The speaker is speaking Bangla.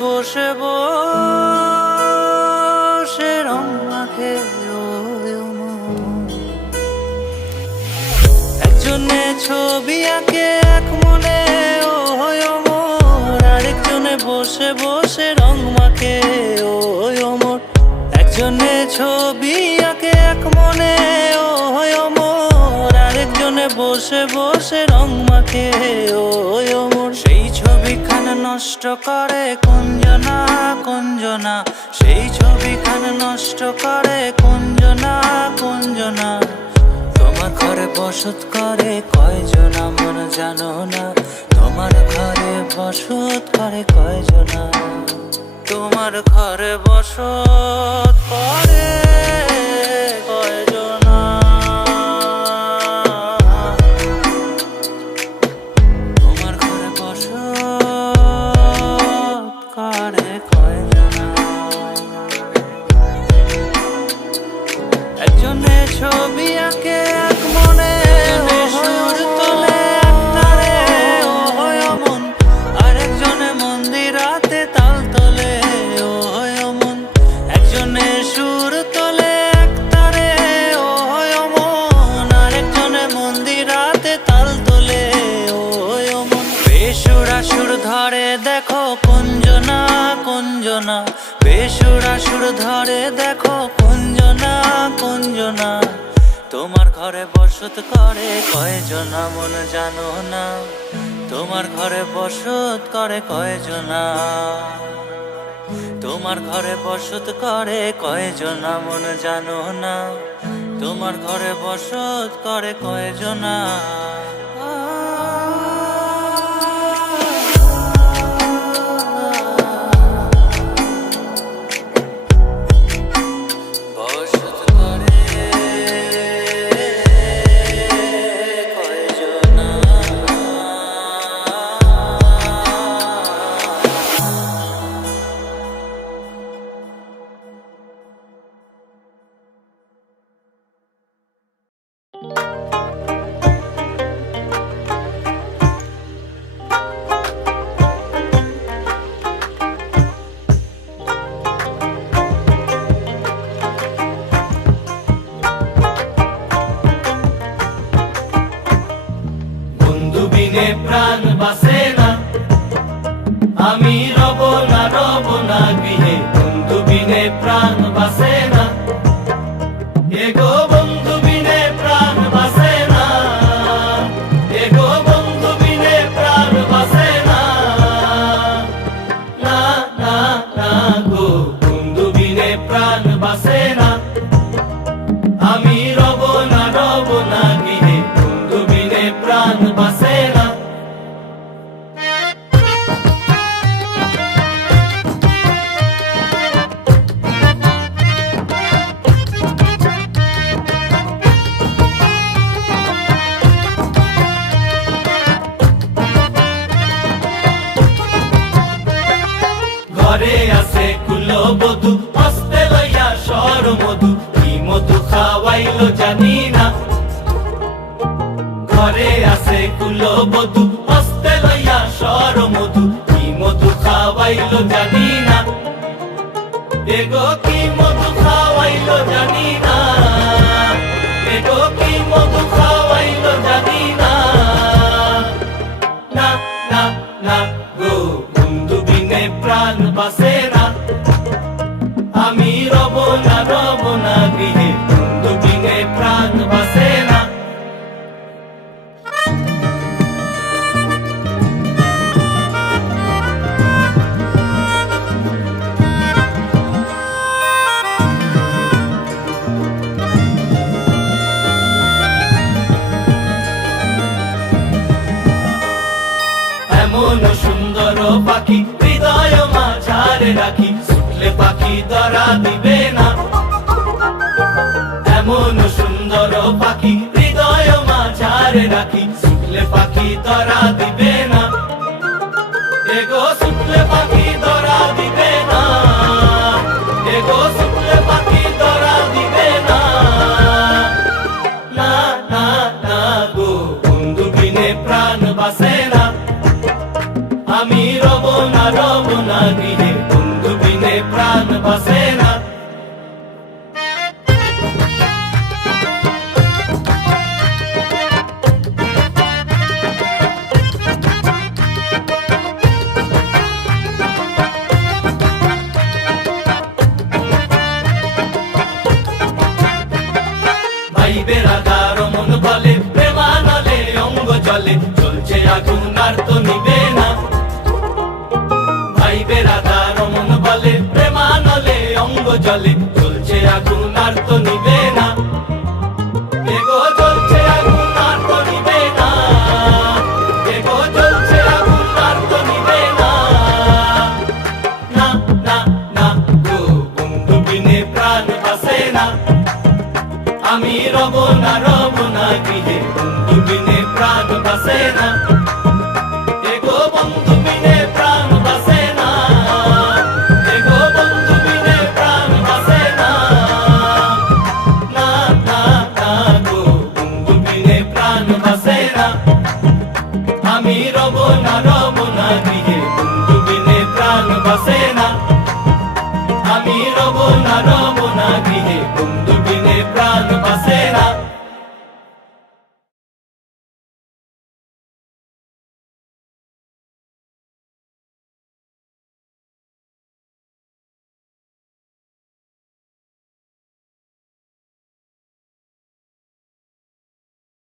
বসে বসে রং মাখে একজনে ছবি আঁকে এক মনে ও মোর, আরেকজনে বসে বসে রং মাখে ও মোর। একজনে ছবি আঁকে এক মনে ও মোর, আরেকজনে বসে বসে রং মাখে ও মোর। সেই ছবিখান নষ্ট করে কুঞ্জনা কুঞ্জনা, সেই ছবিখান নষ্ট করে কুঞ্জনা কুঞ্জনা। তোমার ঘরে বসত করে কয়জনা মন জানো না, তোমার ঘরে বসত করে কয়জনা, তোমার ঘরে বসত করে কয়জনা, তোমার ঘরে বসত করে কয়জনা। একজনে ছবি আঁকে এক মনে সুর তোলে এক তারে ও মন, আরেকজনে মন্দিরাতে তাল তোলে ও মন। একজনে সুর তোলে এক তারে ও মন, আরেকজনে মন্দিরাতে তাল তোলে ও মন। বেসুরা সুর ধরে দেখো কুঞ্জনা কুঞ্জনা, বেসুরা সুর ধরে দেখো কুঞ্জনা কুঞ্জনা। তোমার ঘরে বসত করে কয়জনা মন জানো না, তোমার ঘরে বসত করে কয়জনা, তোমার ঘরে বসত করে কয়জনা মন জানো না, তোমার ঘরে বসত করে কয়জনা। প্রাণ বাসে না, আমি রব না গৃহে, বন্ধু বিনে প্রাণ বাসে না, এগো বন্ধু বিনে প্রাণ বাসে না, এগো বন্ধু বিনে প্রাণ বাসে না, না না না গো বন্ধু বিনে প্রাণ বাসে না, আমি রব না গৃহে, বন্ধু বিনে প্রাণ বাসে না। ঘরে আছে কুলো বধু, হস্তে লইয়া সর মধু, কি মধু খাওয়াইলো জানি না। ঘরে আছে কুলো বধু, হস্তে লইয়া সর মধু, কি মধু খাওয়াইলো জানি না, এগো কি মধু খাওয়াইলো জানি না, এগো কি মধু খাওয়াইলো জানি না, না না না গো বন্ধু বিনে প্রাণ বাসে না, আমি রব না গৃহে, বন্ধু বিনে প্রাণ বাসে না। এমন সুন্দর পাখি হৃদয় মাঝারে রাখি, ছুটলে পাখি ধরা দিবে না। এমন সুন্দর পাখি হৃদয় মাঝারে রাখি, ছুটলে পাখি ধরা দিবে না, এগো ছুটলে পাখি ধরা দিবে না, এগো ছুটলে পাখি ধরা দিবে না, না না না গো বন্ধু বিনে প্রাণ বাসে না, আমি রব না গৃহে, ভাই বেরাদার মন বলে প্রেমানলে অঙ্গ জলে চলছে আগুন আর তো নিবে না ভাই বেরাদার মন বলে প্রেমানলে অঙ্গ জলে চলছে আগুন আর তো নিবে না এগো চলছে আগুন আর তো নিবে না এগো চলছে আগুন আর তো নিবে না না না না গো বন্ধু বিনে প্রাণ বাসে না আমি রব না গৃহে বন্ধু বিনে প্রাণ বাসে না এগো বন্ধু বিনে প্রাণ বাসে না এগো বন্ধু বিনে প্রাণ বাসে না না না না গো বন্ধু বিনে প্রাণ বাসে না আমি রব না গৃহে বন্ধু বিনে প্রাণ বাসে না আমি রব না গৃহে বন্ধু